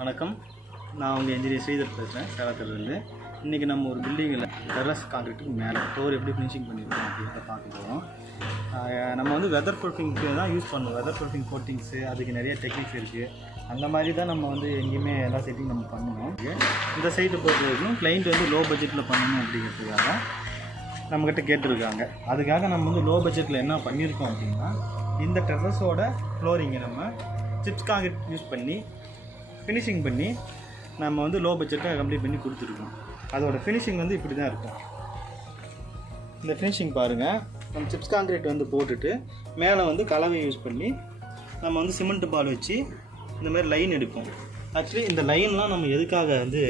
வணக்கம். நான் உங்கள் இன்ஜினியர் ஸ்ரீதர் பேசுகிறேன் சேலத்துலேருந்து. இன்றைக்கி நம்ம ஒரு பில்டிங்கில் டெரஸ் கான்க்ரீட்டுக்கு மேலே டோர் எப்படி ஃபினிஷிங் பண்ணியிருக்கோம் அப்படின்றத பார்க்க போகிறோம் நம்ம வந்து வெதர் ப்ரூஃபிங்க்கு தான் யூஸ் பண்ணுவோம். வெதர் ப்ரூஃபிங் கோட்டிங்ஸு அதுக்கு நிறைய டெக்னிக்ஸ் இருக்குது அந்த மாதிரி தான் நம்ம வந்து எங்கேயுமே எல்லா செட்டிங் நம்ம பண்ணணும். இந்த சைட்டை பொறுத்த வரைக்கும் கிளைண்ட் வந்து லோ பட்ஜெட்டில் பண்ணணும் அப்படிங்கிறதுக்காக நம்மக்கிட்ட கேட்டிருக்காங்க. அதுக்காக நம்ம வந்து லோ பட்ஜெட்டில் என்ன பண்ணியிருக்கோம் அப்படின்னா இந்த டெரஸோட ஃப்ளோரிங்கை நம்ம சிப்ஸ் காங்கிரீட் யூஸ் பண்ணி ஃபினிஷிங் பண்ணி நம்ம வந்து லோ பட்ஜெட்டாக கம்ப்ளீட் பண்ணி கொடுத்துருக்கோம். அதோட ஃபினிஷிங் வந்து இப்படி தான் இருக்கும். இந்த ஃபினிஷிங் பாருங்கள் நம்ம சிப்ஸ் காங்கிரீட் வந்து போட்டுட்டு மேலே வந்து கலவை யூஸ் பண்ணி நம்ம வந்து சிமெண்ட் பால் வச்சு இந்த மாதிரி லைன் எடுப்போம். ஆக்சுவலி இந்த லைன்லாம் நம்ம எதுக்காக வந்து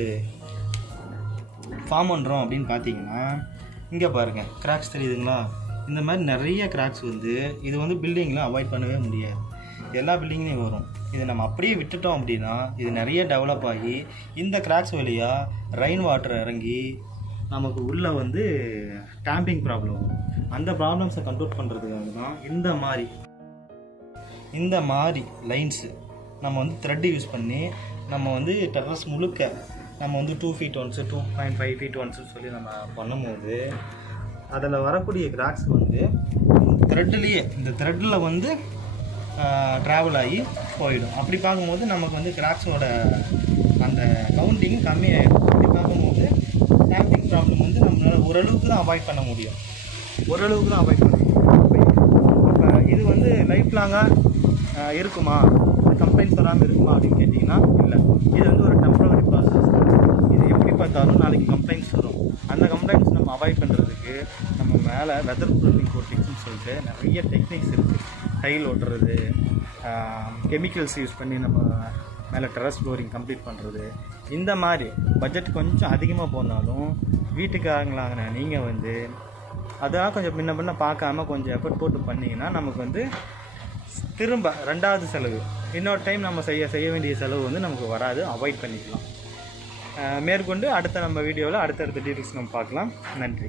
ஃபார்ம் பண்ணுறோம் அப்படின்னு பார்த்தீங்கன்னா இங்கே பாருங்கள் கிராக்ஸ் தெரியுதுங்களா? இந்த மாதிரி நிறைய கிராக்ஸ் வந்து இது வந்து பில்டிங்கில் அவாய்ட் பண்ணவே முடியாது. எல்லா பில்டிங்லேயும் வரும். இதை நம்ம அப்படியே விட்டுட்டோம் அப்படின்னா இது நிறைய டெவலப் ஆகி இந்த கிராக்ஸ் வழியாக ரெயின் வாட்டர் இறங்கி நமக்கு உள்ளே வந்து டேம்பிங் ப்ராப்ளம் வரும் அந்த ப்ராப்ளம்ஸை கண்ட்ரோல் பண்ணுறதுக்காக தான் இந்த மாதிரி இந்த மாதிரி லைன்ஸு நம்ம வந்து த்ரெட் யூஸ் பண்ணி நம்ம வந்து டெரஸ் முழுக்க நம்ம வந்து two feet once two point five feet ஒன்ஸ்னு சொல்லி நம்ம பண்ணும்போது அதில் வரக்கூடிய கிராக்ஸ் வந்து த்ரெட்லேயே இந்த த்ரெட்டில் வந்து ட்ராவல் ஆகி போயிடும். அப்படி பார்க்கும்போது நமக்கு வந்து கிராக்ஸோட அந்த கவுண்டிங் கம்மியாயிடும். அப்படி பார்க்கும்போது டேம்பிங் ப்ராப்ளம் வந்து நம்மளால் ஓரளவுக்கு தான் அவாய்ட் பண்ண முடியும். ஓரளவுக்கு தான் அவாய்ட் பண்ண முடியும். அப்போ இது வந்து லைஃப் லாங்காக இருக்குமா? கம்ப்ளைண்ட்ஸ் வராமல் இருக்குமா அப்படின்னு கேட்டிங்கன்னா இல்லை. இது வந்து ஒரு டெம்பரவரி ப்ராசஸ் இது எப்படி பார்த்தாலும் நாளைக்கு கம்ப்ளைண்ட்ஸ் வரும். அந்த கம்ப்ளைண்ட்ஸ் நம்ம அவாய்ட் பண்ணுறதுக்கு நம்ம மேலே வெதர் ப்ரூஃபிங் கோட்டிங்ஸ்னு சொல்லிட்டு நிறைய டெக்னிக்ஸ் இருக்குது டைல் ஓட்டுறது கெமிக்கல்ஸ் யூஸ் பண்ணி நம்ம மேலே டெரஸ் ஃப்ளோரிங் கம்ப்ளீட் பண்ணுறது இந்த மாதிரி பட்ஜெட் கொஞ்சம் அதிகமாக போனாலும் வீட்டுக்காரங்களாங்கின நீங்கள் வந்து அதெல்லாம் கொஞ்சம் முன்ன பின்ன பார்க்காம கொஞ்சம் எஃபர்ட் போட்டு பண்ணிங்கன்னா நமக்கு வந்து திரும்ப ரெண்டாவது செலவு. இன்னொரு டைம் நம்ம செய்ய செய்ய வேண்டிய செலவு வந்து நமக்கு வராது. அவாய்ட் பண்ணிக்கலாம். மேற்கொண்டு அடுத்த நம்ம வீடியோவில் அடுத்தடுத்த டீட்டெயில்ஸ் நம்ம பார்க்கலாம். நன்றி.